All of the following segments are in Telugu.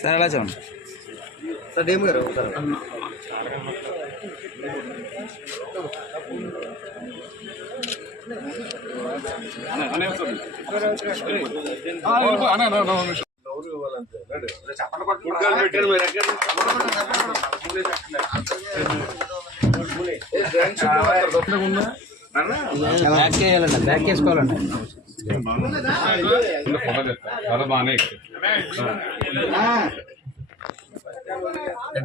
సార్ ఎలా చూడండి సార్ డేమ్ గారు బ్యాక్ చేయాలండి బ్యాక్ చేసుకోవాలండి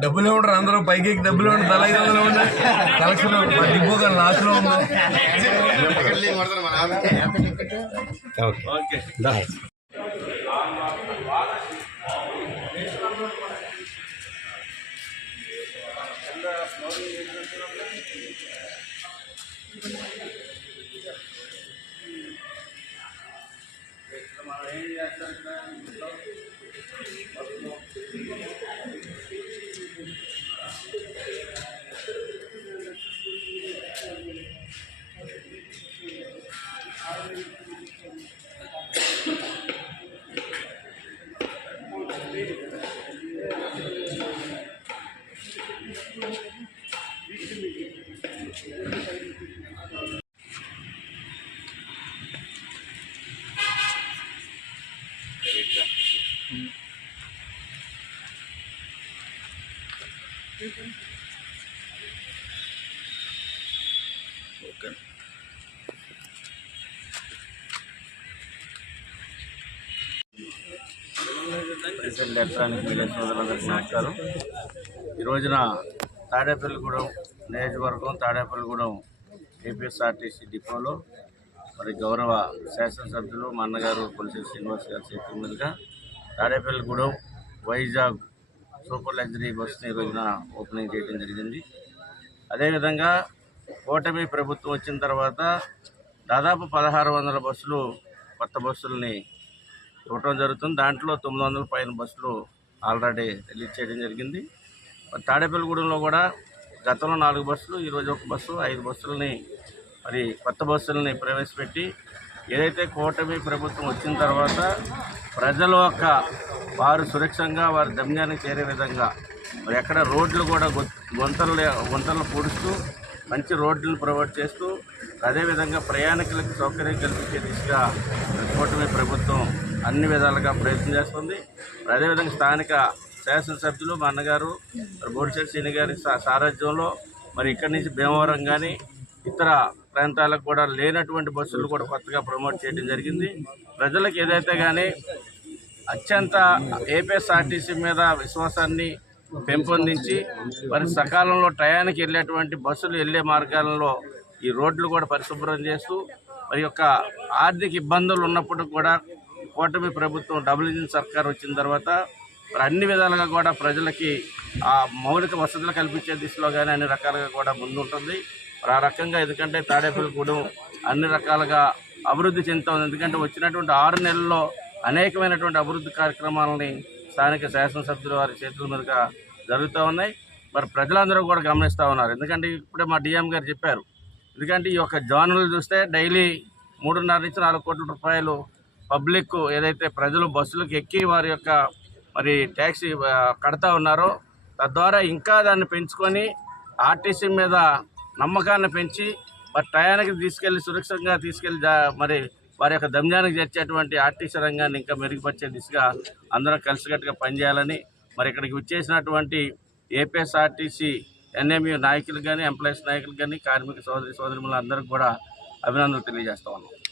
డబ్బులు ఏమంటారు అందరూ? పైకి డబ్బులు ఏమంటారు తల ఐదు వందలు ఉన్నాయి కలెక్షన్ డిపో గారు లాస్ట్ లో ఉంది ప్రింట్ ఎలక్ట్రానిక్ మీడియా సోదరులందరికీ నమస్కారం. ఈ రోజున తాడేపల్లిగూడెం నియోజకవర్గం తాడేపల్లిగూడెం ఏపీఎస్ఆర్టీసీ డిపోలో మరి గౌరవ శాసనసభ్యులు మా అన్నగారు కొలిసి శ్రీనివాస్ గారి చేతుల మీదుగా తాడేపల్లిగూడెం వైజాగ్ సూపర్ లగ్జరీ బస్సుని రోజున ఓపెనింగ్ చేయడం జరిగింది. అదేవిధంగా కూటమి ప్రభుత్వం వచ్చిన తర్వాత దాదాపు పదహారు వందల బస్సులు కొత్త బస్సుల్ని ఇవ్వటం జరుగుతుంది. దాంట్లో తొమ్మిది వందల పైన బస్సులు ఆల్రెడీ రిలీజ్ చేయడం జరిగింది. తాడేపల్లిగూడెంలో కూడా గతంలో నాలుగు బస్సులు ఈరోజు ఒక బస్సు ఐదు బస్సులని మరి కొత్త బస్సులని ప్రవేశపెట్టి ఏదైతే కూటమి ప్రభుత్వం వచ్చిన తర్వాత ప్రజల యొక్క వారు సురక్షంగా వారి గమ్యానికి చేరే విధంగా మరి ఎక్కడ రోడ్లు కూడా గుంతలు గుంతలు పూడుస్తూ మంచి రోడ్లను ప్రొవైడ్ చేస్తూ అదేవిధంగా ప్రయాణికులకు సౌకర్యం కల్పించే దిశగా కూటమి ప్రభుత్వం అన్ని విధాలుగా ప్రయత్నం చేస్తుంది. అదేవిధంగా స్థానిక శాసనసభ్యులు మా అన్నగారు మరి బోడిశెట్టి శ్రీని గారి సా- సారథ్యంలో మరి ఇక్కడి నుంచి భీమవరం కానీ ఇతర ప్రాంతాలకు కూడా లేనటువంటి బస్సులు కూడా కొత్తగా ప్రమోట్ చేయడం జరిగింది. ప్రజలకు ఏదైతే కానీ అత్యంత ఏపీఎస్ఆర్టీసీ మీద విశ్వాసాన్ని పెంపొందించి మరి సకాలంలో టయానికి వెళ్ళేటువంటి బస్సులు వెళ్ళే మార్గాలలో ఈ రోడ్లు కూడా పరిశుభ్రం చేస్తూ మరి యొక్క ఆర్థిక ఇబ్బందులు ఉన్నప్పుడు కూడా కూటమి ప్రభుత్వం డబుల్ ఇంజిన్ సర్కార్ వచ్చిన తర్వాత మరి అన్ని విధాలుగా కూడా ప్రజలకి ఆ మౌలిక వసతులు కల్పించే దిశలో కానీ అన్ని రకాలుగా కూడా ముందుంటుంది. మరి ఆ రకంగా ఎందుకంటే తాడేపల్లిగూడెం అన్ని రకాలుగా అభివృద్ధి చెందుతుంది. ఎందుకంటే వచ్చినటువంటి ఆరు నెలల్లో అనేకమైనటువంటి అభివృద్ధి కార్యక్రమాలని స్థానిక శాసనసభ్యుల వారి చేతుల మీదుగా జరుగుతూ ఉన్నాయి. మరి ప్రజలందరూ కూడా గమనిస్తూ ఉన్నారు. ఎందుకంటే ఇప్పుడే మా డిఎం గారు చెప్పారు. ఎందుకంటే ఈ యొక్క జోన్లు చూస్తే డైలీ మూడున్నర నుంచి నాలుగు కోట్ల రూపాయలు పబ్లిక్ ఏదైతే ప్రజలు బస్సులకు ఎక్కి వారి యొక్క మరి ట్యాక్సీ కడతా ఉన్నారో తద్వారా ఇంకా దాన్ని పెంచుకొని ఆర్టీసీ మీద నమ్మకాన్ని పెంచి మరి టయానికి తీసుకెళ్ళి సురక్షితంగా తీసుకెళ్ళి మరి వారి యొక్క దమ్యానికి చేర్చేటువంటి ఆర్టీసీ రంగాన్ని ఇంకా మెరుగుపరిచే దిశగా అందరం కలిసికట్టుగా పనిచేయాలని మరి ఇక్కడికి వచ్చేసినటువంటి ఏపీఎస్ఆర్టీసీ ఎన్ఎంయూ నాయకులు కానీ ఎంప్లాయీస్ నాయకులు కానీ కార్మిక సోదరి సోదరులు అందరికీ కూడా అభినందనలు తెలియజేస్తా ఉన్నాం.